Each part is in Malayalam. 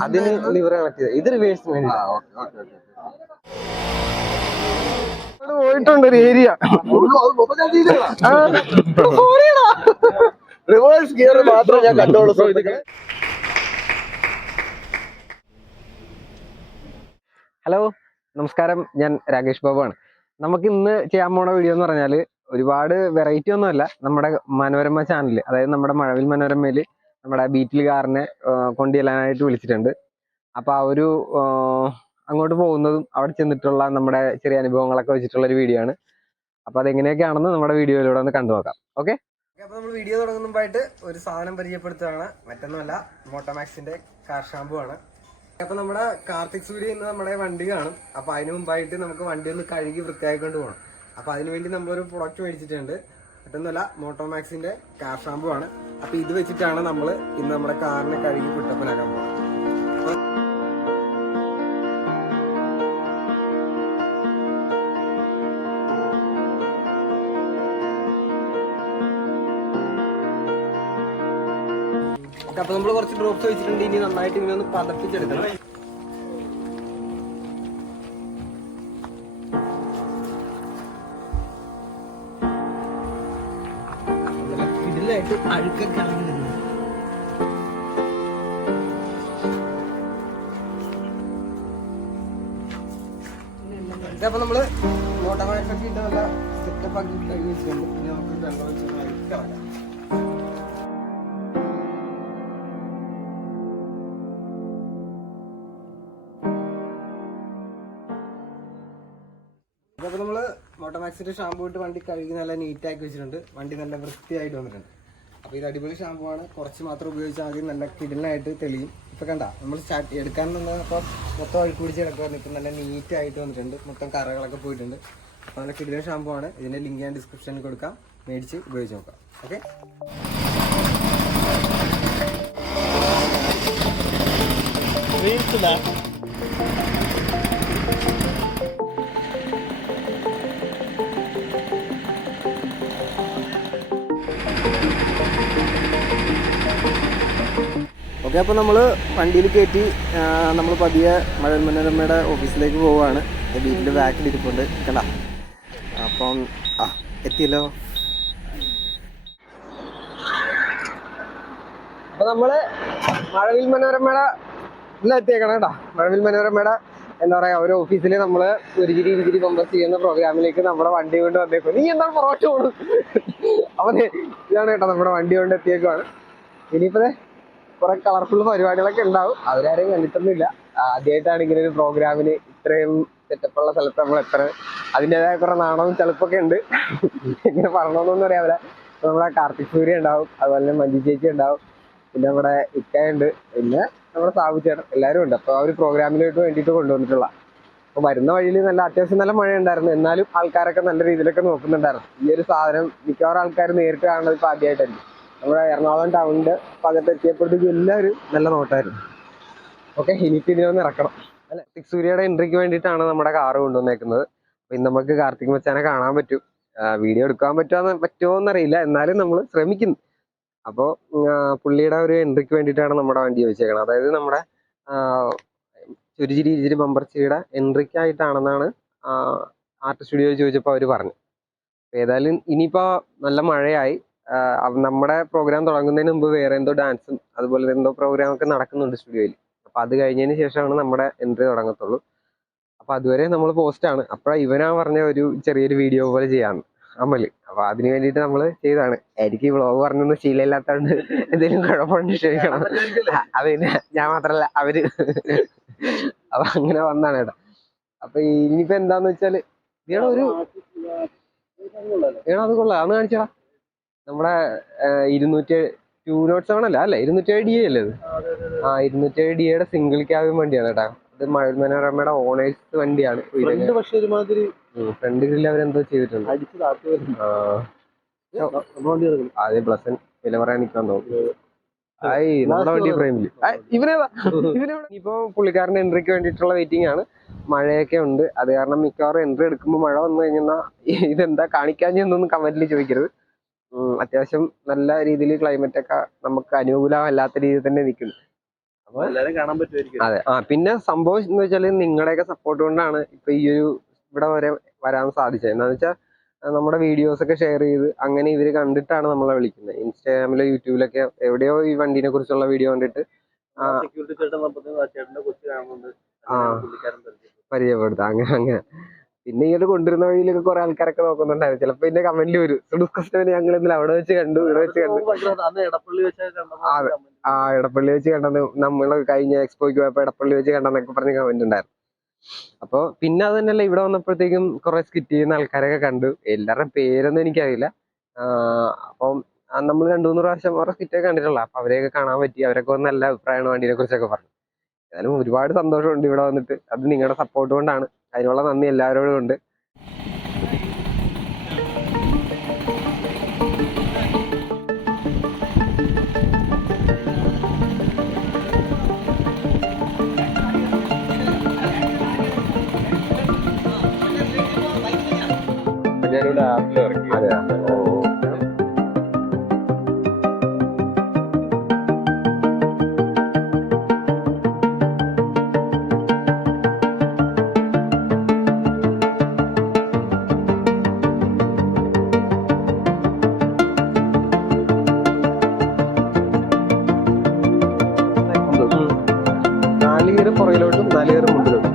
അതിന് ലിവർ കണക്ട് ചെയ്ത് ഇത് റിവേഴ്സിന് വേണ്ടി പോയിട്ടുണ്ട് ഒരു ഏരിയ. റിവേഴ്സ് ഗിയർ മാത്രമേ ഞാൻ കണ്ടോളൂ. ഹലോ നമസ്കാരം, ഞാൻ രാകേഷ് ബാബു ആണ്. നമുക്ക് ഇന്ന് ചെയ്യാൻ പോണ വീഡിയോ എന്ന് പറഞ്ഞാൽ ഒരുപാട് വെറൈറ്റി ഒന്നുമല്ല. നമ്മുടെ മനോരമ ചാനൽ, അതായത് നമ്മുടെ മഴവിൽ മനോരമയിൽ നമ്മുടെ ബീറ്റിൽ കാറിനെ കൊണ്ടുചെല്ലാനായിട്ട് വിളിച്ചിട്ടുണ്ട്. അപ്പോൾ ആ ഒരു അങ്ങോട്ട് പോകുന്നതും അവിടെ ചെന്നിട്ടുള്ള നമ്മുടെ ചെറിയ അനുഭവങ്ങളൊക്കെ വെച്ചിട്ടുള്ള ഒരു വീഡിയോ ആണ്. അപ്പോൾ അതെങ്ങനെയൊക്കെയാണെന്ന് നമ്മുടെ വീഡിയോയിലൂടെ ഒന്ന് കണ്ടു നോക്കാം. ഓക്കെ, അപ്പോൾ നമ്മൾ വീഡിയോ തുടങ്ങുന്ന മുമ്പായിട്ട് ഒരു സാധനം പരിചയപ്പെടുത്തുകയാണ്. മറ്റൊന്നുമല്ല, മോട്ടോമാക്സിന്റെ കാർ ഷാമ്പു ആണ്. അപ്പൊ നമ്മുടെ കാർത്തിക് സൂര്യ ഇന്ന് നമ്മുടെ വണ്ടി കാണും. അപ്പൊ അതിന് മുമ്പായിട്ട് നമുക്ക് വണ്ടി ഒന്ന് കഴുകി വൃത്തിയാക്കിക്കൊണ്ട് പോകണം. അപ്പൊ അതിനുവേണ്ടി നമ്മളൊരു പ്രൊഡക്റ്റ് മേടിച്ചിട്ടുണ്ട്. മറ്റൊന്നുമല്ല, മോട്ടോമാക്സിന്റെ കാർ ഷാമ്പു ആണ്. അപ്പൊ ഇത് വെച്ചിട്ടാണ് നമ്മൾ ഇന്ന് നമ്മുടെ കാറിനെ കഴുകി കുട്ടപ്പനാക്കാൻ പോകുന്നത്. അപ്പൊ നമ്മൾ കുറച്ച് ഡ്രോപ്സ് വെച്ചിട്ടുണ്ട്. ഇനി നന്നായിട്ട് ഇങ്ങനെ ഒന്ന് പതപ്പിച്ചെടുക്കണം. ഇതിലായിട്ട് അഴുക്കൊക്കെ ഇറങ്ങി വരുന്നു. അപ്പൊ നമ്മള് മോട്ടോമാക്സൊക്കെ ഇട്ട് നല്ല സെറ്റപ്പ് ആക്കി കഴുകി വെച്ചിട്ടുണ്ട്. ഇനി നമുക്ക് വെള്ളം വെച്ച് അഴുക്കാം. അപ്പോൾ നമ്മൾ മോട്ടോമാക്സിന്റെ ഷാമ്പൂ ഇട്ട് വണ്ടി കഴുകി നല്ല നീറ്റാക്കി വെച്ചിട്ടുണ്ട്. വണ്ടി നല്ല വൃത്തിയായിട്ട് വന്നിട്ടുണ്ട്. അപ്പോൾ ഇത് അടിപൊളി ഷാമ്പൂ ആണ്. കുറച്ച് മാത്രം ഉപയോഗിച്ചാൽ ആദ്യം നല്ല കിടലായിട്ട് തെളിയും. ഇപ്പോൾ കണ്ട നമ്മൾ സ്റ്റാർട്ട് എടുക്കാൻ നിന്നപ്പോൾ മൊത്തം അഴുക്ക് പിടിച്ച് കിടക്കുമായിരുന്നു. ഇപ്പം നല്ല നീറ്റായിട്ട് വന്നിട്ടുണ്ട്. മൊത്തം കറകളൊക്കെ പോയിട്ടുണ്ട്. അപ്പോൾ നല്ല കിടലൻ ഷാമ്പൂ ആണ്. ഇതിൻ്റെ ലിങ്ക് ഞാൻ ഡിസ്ക്രിപ്ഷനിൽ കൊടുക്കാം. മേടിച്ച് ഉപയോഗിച്ച് നോക്കാം. Okay, okay. അപ്പോൾ നമ്മൾ വണ്ടിയിൽ കയറ്റി നമ്മൾ പതിയെ മഴവിൽ മനോരമയുടെ ഓഫീസിലേക്ക് പോവുകയാണ്. വീട്ടിൻ്റെ ബാക്കിൽ ഇരിപ്പുണ്ട് കണ്ട. അപ്പം എത്തിയല്ലോ. അപ്പോൾ നമ്മൾ മഴവിൽ മനോരമയുടെ ഇന്ന് എത്തിയേക്കണം കേട്ടോ. മഴവിൽ മനോരമയുടെ എന്താ പറയുക, ഒരു ഓഫീസിൽ നമ്മൾ ഒരു ചിരി പമ്പസ് ചെയ്യുന്ന പ്രോഗ്രാമിലേക്ക് നമ്മുടെ വണ്ടി കൊണ്ട് വന്നേക്കും. നീ എന്താണ് പുറകോട്ട് പോകുന്നത്? അപ്പം ഇതാണ് കേട്ടോ നമ്മുടെ വണ്ടി കൊണ്ട് എത്തിയേക്കുവാണ്. ഇനിയിപ്പോൾ കുറെ കളർഫുൾ പരിപാടികളൊക്കെ ഉണ്ടാവും. അവരാരെയും കണ്ടിട്ടൊന്നുമില്ല. ആദ്യമായിട്ടാണ് ഇങ്ങനെ ഒരു പ്രോഗ്രാമിന് ഇത്രയും സെറ്റപ്പുള്ള സ്ഥലത്ത് നമ്മൾ അതിൻ്റെതായ കുറെ നാണവും ചെളുപ്പൊക്കെ ഉണ്ട്. ഇങ്ങനെ പറഞ്ഞോന്നൊന്നും അറിയാവില്ല. നമ്മുടെ കാർത്തിക് സൂര്യ ഉണ്ടാവും, അതുപോലെ തന്നെ മഞ്ജു ചേച്ചി ഉണ്ടാവും, പിന്നെ നമ്മുടെ ഇക്കയുണ്ട്, പിന്നെ നമ്മുടെ സാബു ചേട്ടൻ, എല്ലാവരും ഉണ്ട്. അപ്പോൾ ആ ഒരു പ്രോഗ്രാമിലോട്ട് വേണ്ടിയിട്ട് കൊണ്ടുവന്നിട്ടുള്ള. അപ്പോൾ വരുന്ന വഴിയിൽ നല്ല അത്യാവശ്യം നല്ല മഴ ഉണ്ടായിരുന്നു. എന്നാലും ആൾക്കാരൊക്കെ നല്ല രീതിയിലൊക്കെ നോക്കുന്നുണ്ടായിരുന്നു. ഈ ഒരു സാധനം മിക്കവാറും ആൾക്കാർ നേരിട്ട് കാണുന്നത് ഇപ്പോൾ ആദ്യമായിട്ടായിരിക്കും. നമ്മുടെ എറണാകുളം ടൗണിൻ്റെ ഭാഗത്ത് എത്തിയപ്പോഴത്തേക്കും എല്ലാവരും നല്ല നോട്ടായിരുന്നു. ഓക്കെ, ഇനിയിപ്പോൾ ഇതിനൊന്ന് ഇറക്കണം അല്ലെ. കാർത്തിക് സൂര്യയുടെ എൻട്രിക്ക് വേണ്ടിയിട്ടാണ് നമ്മുടെ കാറ് കൊണ്ടുവന്നേക്കുന്നത്. അപ്പോൾ ഇന്ന് നമുക്ക് കാർത്തിക് മച്ചാനെ കാണാൻ പറ്റും. വീഡിയോ എടുക്കാൻ പറ്റുമോ എന്നറിയില്ല, എന്നാലും നമ്മൾ ശ്രമിക്കുന്നു. അപ്പോൾ പുള്ളിയുടെ ഒരു എൻട്രിക്ക് വേണ്ടിയിട്ടാണ് നമ്മുടെ വണ്ടി ചോദിച്ചേക്കുന്നത്. അതായത് നമ്മുടെ ചുരിചിരി ബമ്പർച്ചിയുടെ എൻട്രിക്കായിട്ടാണെന്നാണ് ആർട്ട് സ്റ്റുഡിയോയിൽ ചോദിച്ചപ്പോൾ അവർ പറഞ്ഞു. ഏതായാലും ഇനിയിപ്പോൾ നല്ല മഴയായി. നമ്മുടെ പ്രോഗ്രാം തുടങ്ങുന്നതിന് മുമ്പ് വേറെ എന്തോ ഡാൻസും അതുപോലെ എന്തോ പ്രോഗ്രാമൊക്കെ നടക്കുന്നുണ്ട് സ്റ്റുഡിയോയിൽ. അപ്പം അത് കഴിഞ്ഞതിന് ശേഷമാണ് നമ്മുടെ എൻട്രി തുടങ്ങത്തുള്ളൂ. അപ്പം അതുവരെ നമ്മൾ പോസ്റ്റാണ്. അപ്പോഴാണ് ഇവനാ പറഞ്ഞ ഒരു ചെറിയൊരു വീഡിയോ പോലെ ചെയ്യാന്ന് അമല്. അപ്പം അതിന് വേണ്ടിയിട്ട് നമ്മൾ ചെയ്താണ്. എനിക്ക് ഈ വ്ളോഗ് പറഞ്ഞൊന്നും ശീലമില്ലാത്തതുകൊണ്ട് എന്തെങ്കിലും കുഴപ്പമുണ്ട് ക്ഷമിക്കണം. അതിന് ഞാൻ മാത്രമല്ല അവര്. അപ്പം അങ്ങനെ വന്നാണ് കേട്ടോ. അപ്പം ഇനിയിപ്പോൾ എന്താന്ന് വെച്ചാൽ ഏടാ അത് കൊള്ളാം, അന്ന് കാണിച്ചാ നമ്മുടെ 207 അല്ലേ 207 DA അല്ലേ അത്? 207 DA സിംഗിൾ ക്യാബിൻ വണ്ടിയാണ് കേട്ടോ. ഇത് മഴവിൽ മനോരമയുടെ ഓണേഴ്സ് വണ്ടിയാണ്. ഫ്രണ്ട് ഗ്രില്ല് അവരെന്തോ ചെയ്തിട്ടുണ്ട്. അതെ, പ്ലസൻ വില പറയാൻ നിൽക്കാൻ തോന്നുന്നു. നമ്മുടെ വണ്ടി ഫ്രെയിമില് ഇപ്പൊ പുള്ളിക്കാരന്റെ എൻട്രിക്ക് വേണ്ടിയിട്ടുള്ള വെയിറ്റിംഗ് ആണ്. മഴയൊക്കെ ഉണ്ട്, അത് കാരണം മിക്കവാറും എൻട്രി എടുക്കുമ്പോൾ മഴ വന്നു കഴിഞ്ഞാൽ ഇതെന്താ കാണിക്കാഞ്ഞൊന്നും കമന്റിൽ ചോദിക്കരുത്. അത്യാവശ്യം നല്ല രീതിയിൽ ക്ലൈമറ്റ് ഒക്കെ നമുക്ക് അനുകൂലമല്ലാത്ത രീതിയിൽ തന്നെ നിൽക്കുന്നു. എല്ലാരും കാണാൻ പറ്റുമായിരിക്കും. അതെ. പിന്നെ സംഭവം എന്ന് വെച്ചാല് നിങ്ങളുടെയൊക്കെ സപ്പോർട്ട് കൊണ്ടാണ് ഇപ്പൊ ഈ ഒരു ഇവിടെ വരെ വരാൻ സാധിച്ചത്. എന്താന്ന് വെച്ചാൽ നമ്മുടെ വീഡിയോസ് ഒക്കെ ഷെയർ ചെയ്ത് അങ്ങനെ ഇവര് കണ്ടിട്ടാണ് നമ്മളെ വിളിക്കുന്നത്. ഇൻസ്റ്റാഗ്രാമിലോ യൂട്യൂബിലൊക്കെ എവിടെയോ ഈ വണ്ടിനെ കുറിച്ചുള്ള വീഡിയോ കണ്ടിട്ട് പരിചയപ്പെടുത്താം. അങ്ങനെ പിന്നെ ഇങ്ങനെ കൊണ്ടുവരുന്ന വഴിയിലൊക്കെ കുറെ ആൾക്കാരൊക്കെ നോക്കുന്നുണ്ടായിരുന്നു. ചിലപ്പോ ഇതിന്റെ കമന്റിൽ വരും ഞങ്ങൾ ഇന്നലെ അവിടെ വെച്ച് കണ്ടു, ഇവിടെ വെച്ച് കണ്ടു. എടപ്പള്ളി വെച്ച് കണ്ടത് നമ്മള് കഴിഞ്ഞ എക്സ്പോയ്ക്ക് പോയപ്പോ എടപ്പള്ളി വെച്ച് കണ്ടെന്നൊക്കെ പറഞ്ഞ കമന്റ് ഉണ്ടായിരുന്നു. അപ്പൊ പിന്നെ അത് തന്നെയല്ല, ഇവിടെ വന്നപ്പോഴത്തേക്കും കുറെ സ്കിറ്റ് ചെയ്യുന്ന ആൾക്കാരൊക്കെ കണ്ടു. എല്ലാവരുടെയും പേരൊന്നും എനിക്കറിയില്ല. അപ്പം നമ്മൾ 2-3 പ്രാവശ്യം അവരുടെ സ്കിറ്റൊക്കെ കണ്ടിട്ടുള്ള. അപ്പൊ അവരെയൊക്കെ കാണാൻ പറ്റി. അവരൊക്കെ നല്ല അഭിപ്രായമാണ് വണ്ടിനെ കുറിച്ചൊക്കെ പറഞ്ഞു. എന്നാലും ഒരുപാട് സന്തോഷമുണ്ട് ഇവിടെ വന്നിട്ട്. അത് നിങ്ങളുടെ സപ്പോർട്ട് കൊണ്ടാണ്. അതിനുള്ള നന്ദി എല്ലാവരോടും ഉണ്ട്. ഞാനിവിടെ ആപ്പിൽ ഇറക്കി. അതെയാ? പുറകിലോട്ടും 4 ഗിയർ മുമ്പിലോട്ടും.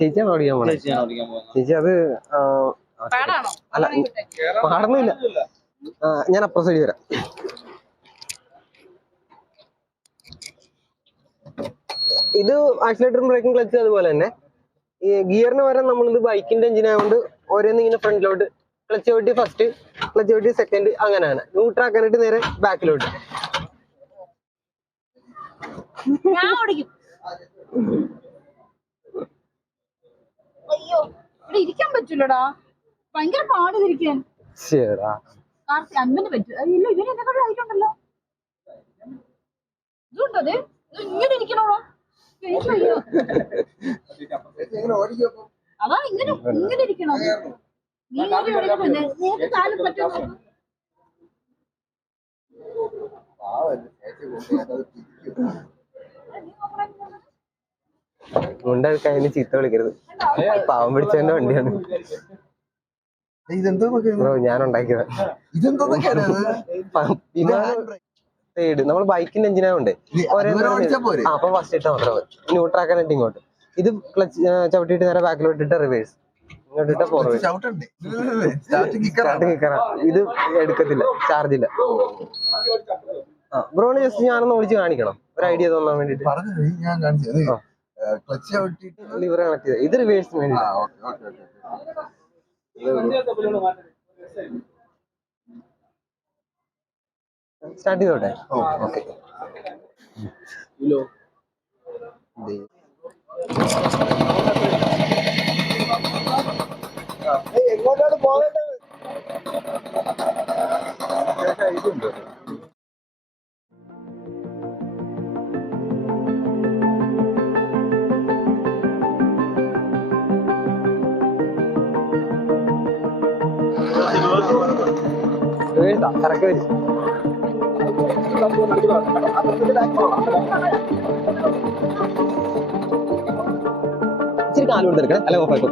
ചേച്ചിയാണ് ഓടിക്കാൻ പോണേ. ചേച്ചി അത് അല്ല, പാടൊന്നുമില്ല. ഞാൻ അപ്പുറം സൈഡിൽ വരാം. ഇത് ആക്സിലേറ്ററും ബ്രേക്കും ക്ലച്ച് അതുപോലെ തന്നെ. ഈ ഗിയറിന് പകരം നമ്മളിത് ബൈക്കിന്റെ എഞ്ചിൻ ആയതുകൊണ്ട് ഓരോന്ന് ഇങ്ങനെ ഫ്രണ്ടിലോട്ട്, ക്ലച്ച് ചവിട്ടി ഫസ്റ്റ്, ക്ലച്ച് ചവിട്ടി സെക്കൻഡ്, അങ്ങനെയാണ്. ന്യൂട്രാക്കാനായിട്ട് നേരെ ബാക്കിലോട്ട്. അയ്യോ, ഇവിടെ ഇരിക്കാൻ പറ്റൂലടാ, ഭയങ്കര പാട് തിരിക്കാൻ. അമ്മന് പറ്റൂ. ഇല്ല, ഇവര് എന്നെ കൊണ്ട് ആയിട്ടുണ്ടല്ലോ. ഇതുണ്ടോ? ഇങ്ങനെ ഇരിക്കണോളോ? അതാ ഇങ്ങനെ ഇങ്ങനെ ഇരിക്കണോ? നേരത്തെ കാലം പറ്റുമോ? മുണ്ടൊക്കെ ചീത്ത വിളിക്കരുത്. പാവം പിടിച്ചതിന്റെ വണ്ടിയാണ്. ബ്രോ ഞാൻ ഉണ്ടാക്കിയത്. നമ്മൾ ബൈക്കിന്റെ എഞ്ചിനായോണ്ട് അപ്പൊ ഫസ്റ്റ് ഇട്ടാ മാത്രമേ ന്യൂട്രാക്കാനായിട്ട് ഇങ്ങോട്ട്. ഇത് ക്ലച്ച് ചവിട്ടിയിട്ട് നേരെ ബാക്കിലോട്ട് ഇട്ട് റിവേഴ്സ്, ഇങ്ങോട്ടിട്ട് ഫോർവേഡ്. ഇത് എടുക്കത്തില്ല, ചാർജ് ഇല്ല. ബ്രോന് ജസ്റ്റ് ഞാനൊന്ന് വിളിച്ച് കാണിക്കണം, ഒരു ഐഡിയ തോന്നാൻ വേണ്ടിട്ട്. ലിവർ കണക്ട് ചെയ്ത ഇത് റിവേഴ്സിന് വേണ്ടി. സ്റ്റാർട്ട് ചെയ്തോട്ടെ? ഓക്കെ. എങ്ങോട്ടാണ് പോകേണ്ടത്? കറക്റ്റ് വരും. ഇച്ചിരി 4 കൊടുത്തെടുക്കണം, അല്ല ഓഫ് ആക്കും.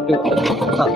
ആ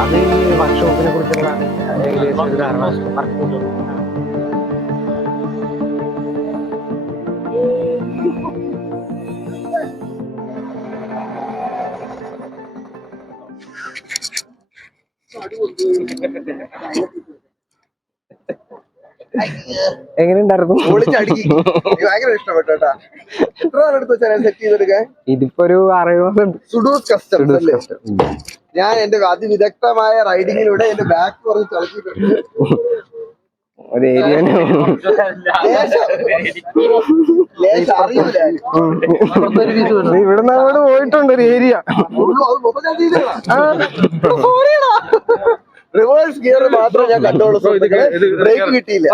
അത് ഈ വർക്ക്ഷോപ്പിനെ കുറിച്ചുള്ള ഏകദേശം ഒരു ധാരണ. എങ്ങനെയുണ്ടായിരുന്നു? ഭയങ്കര ഇഷ്ടപ്പെട്ടു കേട്ടാ. എത്ര നാളെടുത്ത് സെറ്റ് ചെയ്തെടുക്കാൻ? ഇതിപ്പോ ഒരു 6 മാസം. സുഡൂസ് കസ്റ്റംസ് അല്ലേ? ഞാൻ എന്റെ അതിവിദഗ്ധമായ റൈഡിങ്ങിലൂടെ എന്റെ ബാക്ക് കുറച്ച് ചളക്കിയിട്ടുണ്ട്. ഒരു ഏരിയ ഇവിടെ അങ്ങോട്ട് പോയിട്ടുണ്ട് ഒരു ഏരിയ. റിവേഴ്സ് ഗിയർ മാത്രം ഞാൻ കണ്ടോളൂ. ബ്രേക്ക് കിട്ടിയില്ല.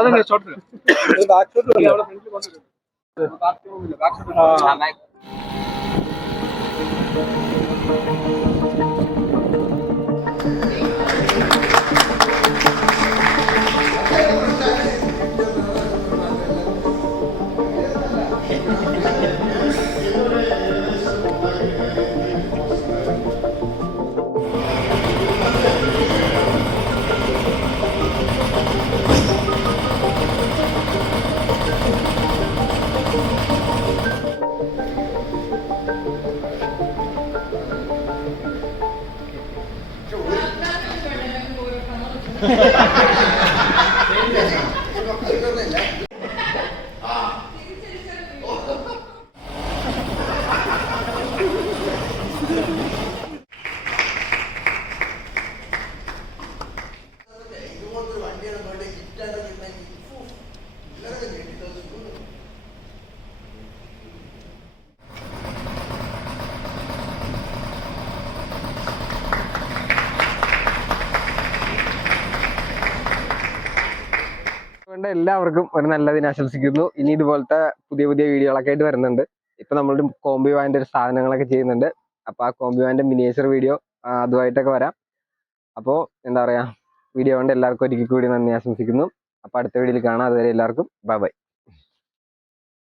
എല്ലാവർക്കും ഒരു നല്ല ദിനം ആശംസിക്കുന്നു. ഇനി ഇതുപോലത്തെ പുതിയ പുതിയ വീഡിയോകളൊക്കെ ആയിട്ട് വരുന്നുണ്ട്. ഇപ്പൊ നമ്മളുടെ കോംബി വാൻ്റെ ഒരു സാധനങ്ങളൊക്കെ ചെയ്യുന്നുണ്ട്. അപ്പൊ ആ കോംബി വാൻ്റെ മിനിയേച്ചർ വീഡിയോ അതുമായിട്ടൊക്കെ വരാം. അപ്പോൾ എന്താ പറയാ, വീഡിയോ കൊണ്ട് എല്ലാവർക്കും ഒരിക്കൽ കൂടി നന്ദി ആശംസിക്കുന്നു. അപ്പൊ അടുത്ത വീഡിയോയിൽ കാണാം. അതുവരെ എല്ലാവർക്കും ബൈ ബൈ.